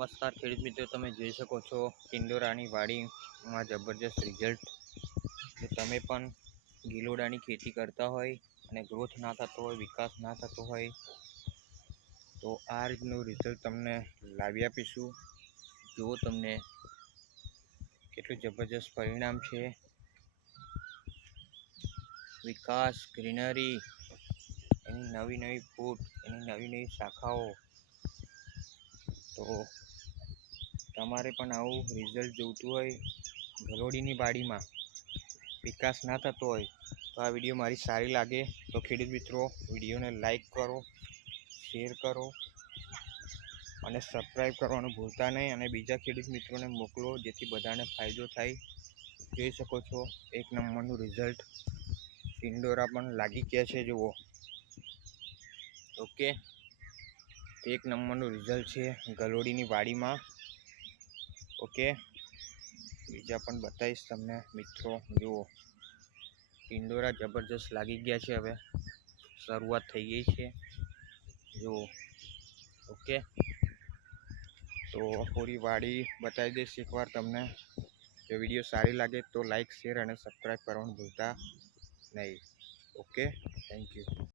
નમસ્કાર ખેડૂત મિત્રો, તમે જોઈ શકો છો ટિંડોરાની વાડીમાં જબરજસ્ત રિઝલ્ટ. જો તમે પણ ગિલોડાની ખેતી કરતા હોય અને ગ્રોથ ના થતો હોય, વિકાસ ના થતો હોય, તો આ રીતનું રિઝલ્ટ તમને લાવી આપીશું. જો તમને કેટલું જબરજસ્ત પરિણામ છે, વિકાસ, ગ્રીનરી, એની નવી નવી ફૂટ, એની નવી નવી શાખાઓ. તો તમારે પણ આવું રિઝલ્ટ જોઈતું હોય, ગલોડીની વાડીમાં વિકાસ ના થતો હોય, તો આ વિડીયો મારી સારી લાગે તો ખેડૂત મિત્રો વિડીયોને લાઈક કરો, શેર કરો અને સબસ્ક્રાઈબ કરવાનું ભૂલતા નહીં, અને બીજા ખેડૂત મિત્રોને મોકલો જેથી બધાને ફાયદો થાય. જોઈ શકો છો એક નંબરનું રિઝલ્ટ ટિંડોરા પણ લાગી ગયા છે. જુઓ, ઓકે, એક નંબરનું રિઝલ્ટ છે ગલોડીની વાડીમાં. ઓકે, બીજા પણ બતાવીશ તમને મિત્રો. જુઓ, ટિંડોરા જબરજસ્ત લાગી ગયા છે, હવે શરૂઆત થઈ ગઈ છે. જુઓ, ઓકે, તો પૂરી વાડી બતાવી દઈશ એકવાર તમને. જો વિડીયો સારી લાગે તો લાઈક, શેર અને સબસ્ક્રાઈબ કરવાનું ભૂલતા નહીં. Okay, thank you.